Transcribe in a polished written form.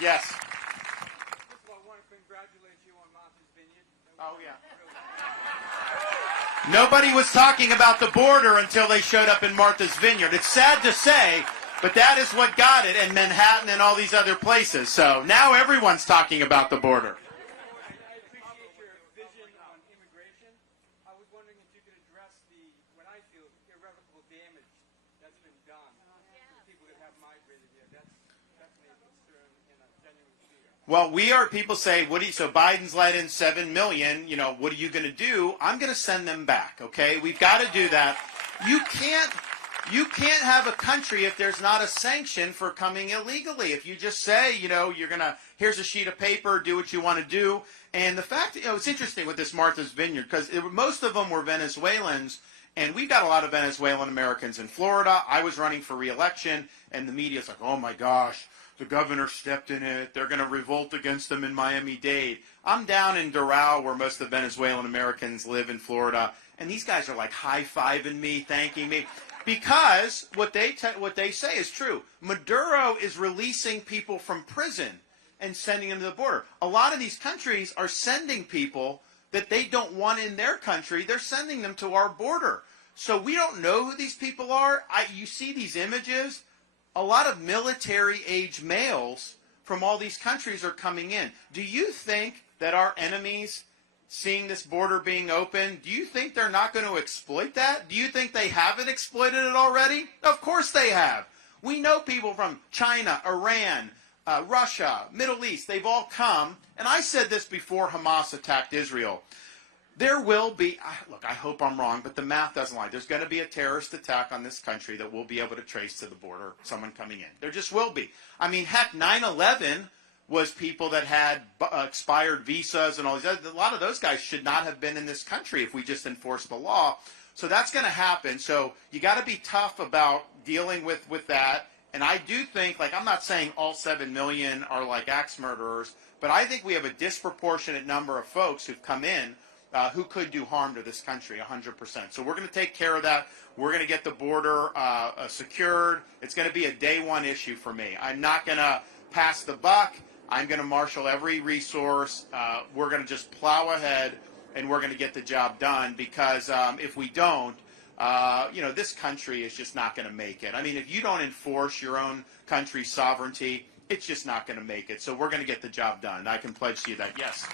Yes. First of all, I want to congratulate you on Martha's Vineyard. Oh, yeah. Nobody was talking about the border until they showed up in Martha's Vineyard. It's sad to say, but that is what got it, and Manhattan and all these other places. So now everyone's talking about the border. I appreciate your vision on immigration. I was wondering if you could address what I feel, irrevocable damage that's been done to people that have migrated here. That's definitely a concern and a genuine fear. Well, people say, so Biden's let in 7 million, what are you going to do? I'm going to send them back, okay? We've got to do that. You can't have a country if there's not a sanction for coming illegally. If you just say, here's a sheet of paper, do what you want to do. And the fact, it's interesting with this Martha's Vineyard, because most of them were Venezuelans, and we've got a lot of Venezuelan Americans in Florida. I was running for re-election, and the media's like, oh my gosh, the governor stepped in it. They're going to revolt against them in Miami-Dade. I'm down in Doral, where most of the Venezuelan Americans live in Florida, and these guys are like high-fiving me, thanking me, because what they say is true. Maduro is releasing people from prison and sending them to the border. A lot of these countries are sending people that they don't want in their country. They're sending them to our border. So we don't know who these people are. You see these images. A lot of military-age males from all these countries are coming in. Do you think that our enemies, seeing this border being open, do you think they're not going to exploit that? Do you think they haven't exploited it already? Of course they have. We know people from China, Iran, Russia, Middle East. They've all come. And I said this before Hamas attacked Israel. There will be, look, I hope I'm wrong, but the math doesn't lie. There's going to be a terrorist attack on this country that we'll be able to trace to the border, someone coming in. There just will be. I mean, heck, 9/11 was people that had expired visas and all these other. A lot of those guys should not have been in this country if we just enforced the law. So that's going to happen. So you got to be tough about dealing with that. And I do think, I'm not saying all 7 million are like axe murderers, but I think we have a disproportionate number of folks who've come in who could do harm to this country, 100%. So we're going to take care of that. We're going to get the border secured. It's going to be a day one issue for me. I'm not going to pass the buck. I'm going to marshal every resource. We're going to just plow ahead, and we're going to get the job done, because if we don't, this country is just not going to make it. I mean, if you don't enforce your own country's sovereignty, it's just not going to make it. So we're going to get the job done. I can pledge to you that. Yes.